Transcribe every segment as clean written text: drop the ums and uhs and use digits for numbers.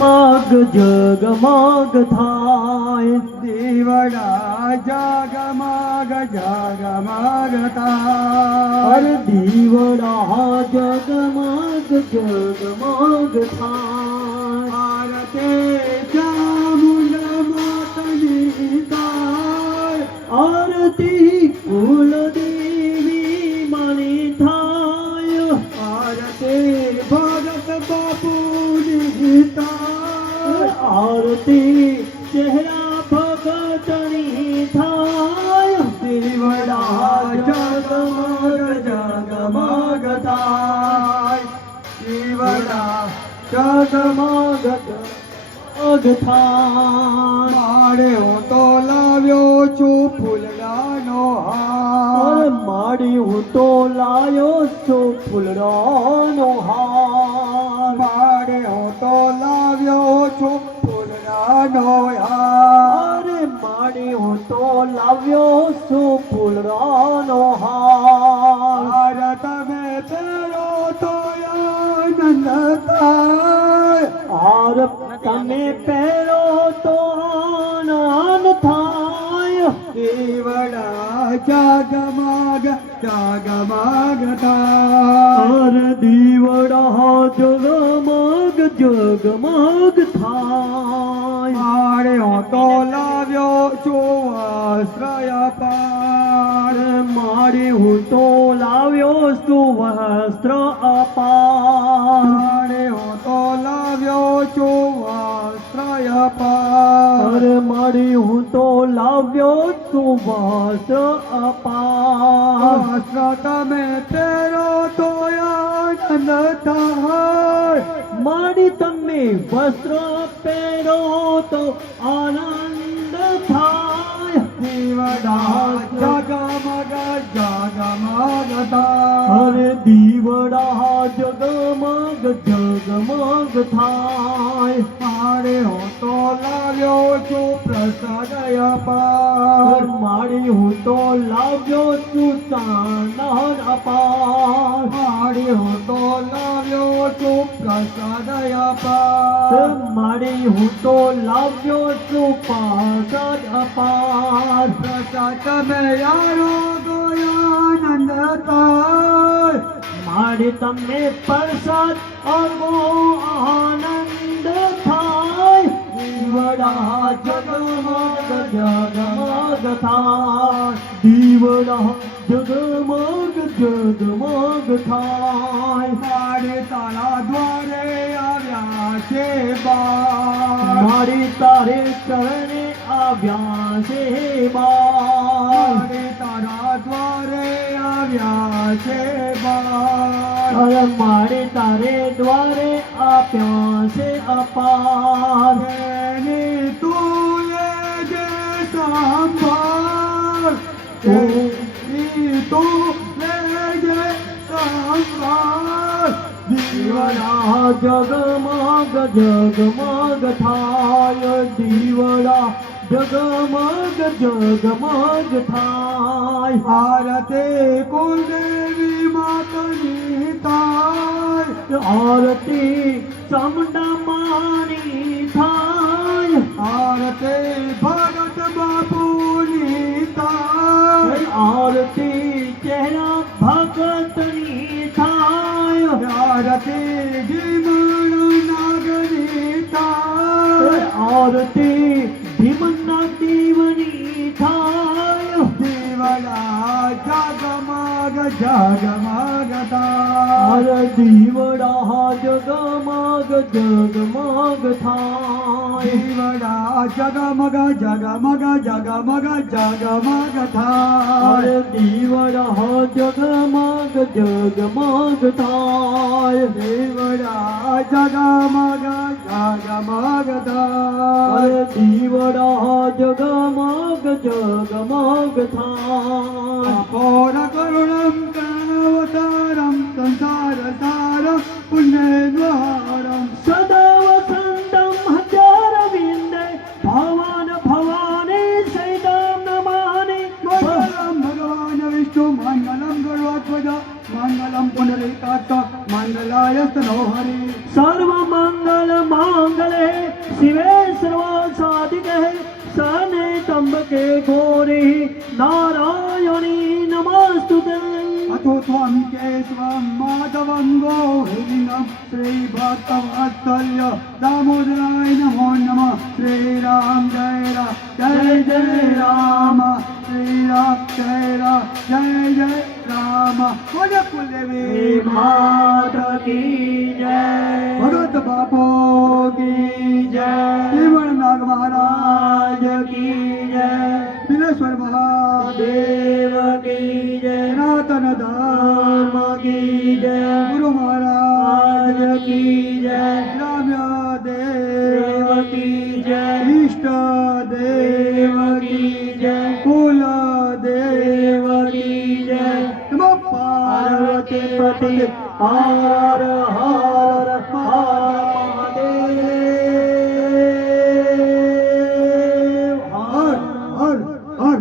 મગ જગમગ થાય દીવડા જગમગ જગમગ થાય અરે દીવડા જગમગ જગમગ થાય આરતી ચામુંડા માતની થાય આરતી કુલદેવી મણી થાય આરતી ભગત બાપુની થાય આરતી ચહેરા ભગતની થાય દીવડા જગમગ જગમગ થાય દીવડા જગમગ અગ થાય મારે હું તો લાવ્યો છું ફૂલડાનો હાર માડી હું તો લાયો છું ફૂલડાનો હાર મારે હું તો લાવ્યો છું ફૂલડાનો હાર માડી હું તો લાવ્યો છું ફૂલડાનો હાર હાર તમે પહેરો તો આનંદ થાય હાર તમે પહેરો તો આનંદ થાય દીવડા જગમગ જગમગ થાય હર દીવડા જગમગ જગમગ થાય મારે હું તો લાવ્યો છું વસ્ત્ર અપાર મારી હું તો લાવ્યો છું વસ્ત્ર અપાર મારે હું તો લાવ્યો છું વસ્ત્ર અપાર અરે મારી હું તો લાવ્યો છું વસ્ત્ર અપાર વસ્ત્ર તમે પહેરો તો આનંદ થાય મારી તમે વસ્ત્ર પહેરો તો આનંદ થાય દીવડા જગમગ જગમગ થાય અરે દીવડા જગમગ જગમગ થાય મારે હું તો લાવ્યો છું પ્રસાદ અપાર મારી હું તો લાવ્યો છું ચાંદન અપાર મારી હું તો લાવ્યો છું પ્રસાદ અપાર મારી હું તો લાવ્યો છું પ્રસાદ અપાર પ્રસાદ તમે યારો તો આનંદ થાય મારી તમે પ્રસાદ અગો આનંદ થાય દીવડા જગમગ જગમગ થાય દીવડા જગમગ જગમગ થાય મારે તારા દ્વારે આવ્યા છે બા મારી તારે ચરણે આવ્યા છે બા મારે તારા દ્વારે આવ્યા છે બા અરે મારે તારે દ્વારે આપ્યા છે અપાર એની તું લેજે સંભાળ એની તું લેજે સંભાળ દીવડા જગમગ જગમગ થાય દીવડા જગમગ જગમગ થાય આરતી કુલદેવી માતની થાય આરતી ચામુંડા માની થાય આરતી ભગત બાપુની થાય આરતી ચહેરા ભગતની થાય આરતી જીવન નાગની થાય આરતી ભીમના દેવની થાય દીવડા જગમગ જગમગ થાય અરે દીવડા જગમગ જગમગ થાય દીવડા જગમગ જગમગ જગમગ જગમગ થાય અરે દીવડા જગમગ જગમગ થાય દીવડા જગમગ જગમગ થાય અરે દીવડા જગમગ જગમગ થાય અપોર કરુણમ કર્ણવતારમ સંસાર સારમ પુણ્યદ્વારમ સદા વસંતમ હજારવિંદે ભવાન ભવાની સૈદામ નમાનિ મંગલમ ભગવાન વિષ્ણુ મંગલમ ગરુડધ્વજ મંગલમ પુંડરીકાક્ષ મંગલમ मंगलायस्तनो हरि सर्व मंगल मांगले शिवे सर्व साधिके शरणे त्र्यंबके गौरी नारायणी नमस्तुते अथो त्वं केशवं माधवं गोविन्दं श्रीभक्तवत्सल्य दामोदराय नमो नमः श्रीराम जय राम श्रीराम जय जय राम बोल कुलदेवी माता की जय भगत बापो की जय जीवन नाग महाराज की जय दिनेश्वर महादेव देव की जय सनातन धर्म की जय गुरु महाराज की जय राम्य देव देव की जय इष्ट देव की जय कुल देव देव की जय नमः पार्वती पार्वती पति हर हर महादेव हर हर हर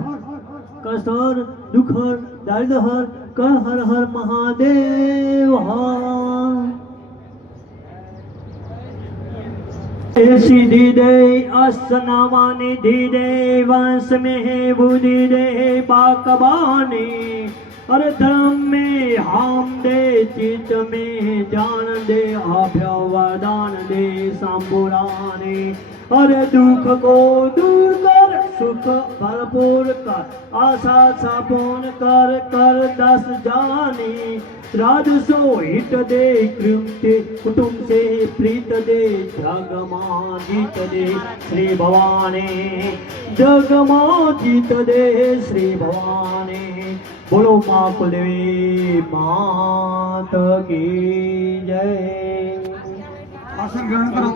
कसर दुखर दर्द हर कर हर हर महादेव हर सिद्धि दे असनामा निधि दे वंश में बुद्धि दे बाकबानी हर धर्म में हम दे चित्त में जान दे अभ्य वरदान दे संपुराने हर दुख को दूर कर सुख भरपूर कर आशा सपूर्ण कर कर दस जाने राजसो हित दे कृत्य कुटुंब से प्रीत दे जगमा जीत दे श्री भवानी जगमा जीत दे श्री भवानी बोलो माँ कुलदेवी मात की जय आसन ग्रहण करो